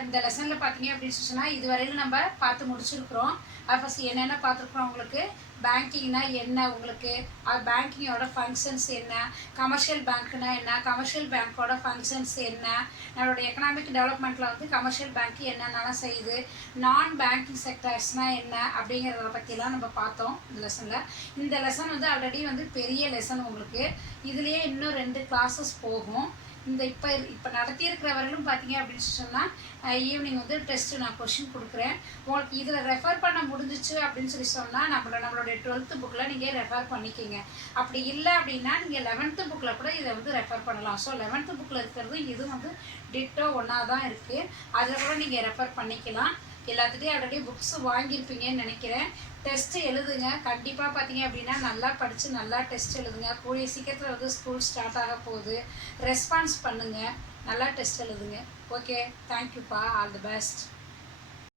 இந்த லெசனில் பார்த்தீங்க அப்படின்னு சொன்னால் இதுவரையிலும் நம்ம பார்த்து முடிச்சிருக்கிறோம். அது ஃபஸ்ட் என்னென்ன பார்த்துருக்குறோம், உங்களுக்கு பேங்கிங்னா என்ன, உங்களுக்கு பேங்கிங்கோட ஃபங்க்ஷன்ஸ் என்ன, கமர்ஷியல் பேங்க்னா என்ன, கமர்ஷியல் பேங்க்கோட ஃபங்க்ஷன்ஸ் என்ன, நம்மளோட எக்கனாமிக் டெவலப்மெண்ட்டில் வந்து கமர்ஷியல் பேங்க் என்னென்னலாம் செய்யுது, நான் பேங்கிங் செக்டர்ஸ்னால் என்ன அப்படிங்கிறத பற்றிலாம் நம்ம பார்த்தோம் இந்த லெசனில். இந்த லெசன் வந்து ஆல்ரெடி வந்து பெரிய லெசன் உங்களுக்கு. இதுலேயே இன்னும் 2 கிளாஸஸ் போகும். இந்த இப்போ நடத்தியிருக்கிறவர்களும் பார்த்தீங்க அப்படின்னு சொன்னால் ஈவினிங் வந்து டெஸ்ட்டு நான் கொஷின் கொடுக்குறேன். உங்களுக்கு இதில் ரெஃபர் பண்ண முடிஞ்சிச்சு அப்படின்னு சொல்லி சொன்னால் நம்மளுடைய 12th புக்கில் நீங்கள் ரெஃபர் பண்ணிக்கிங்க. அப்படி இல்லை அப்படின்னா நீங்கள் 11th புக்கில் கூட இதை வந்து ரெஃபர் பண்ணலாம். ஸோ 11th புக்கில் இருக்கிறது இது வந்து டிட்டோ ஒன்றா தான் இருக்குது, அதில் கூட நீங்கள் ரெஃபர் பண்ணிக்கலாம். எல்லாத்துட்டையும் ஆல்ரெடி புக்ஸ் வாங்கியிருப்பீங்கன்னு நினைக்கிறேன். டெஸ்ட்டு எழுதுங்க கண்டிப்பாக. பார்த்தீங்க அப்படின்னா நல்லா படித்து நல்லா டெஸ்ட் எழுதுங்க. கூடிய சீக்கிரத்தில் வந்து ஸ்கூல் ஸ்டார்ட் ஆக போகுது. ரெஸ்பான்ஸ் பண்ணுங்கள், நல்லா டெஸ்ட் எழுதுங்க. ஓகே, தேங்க்யூப்பா, ஆல் தி பெஸ்ட்.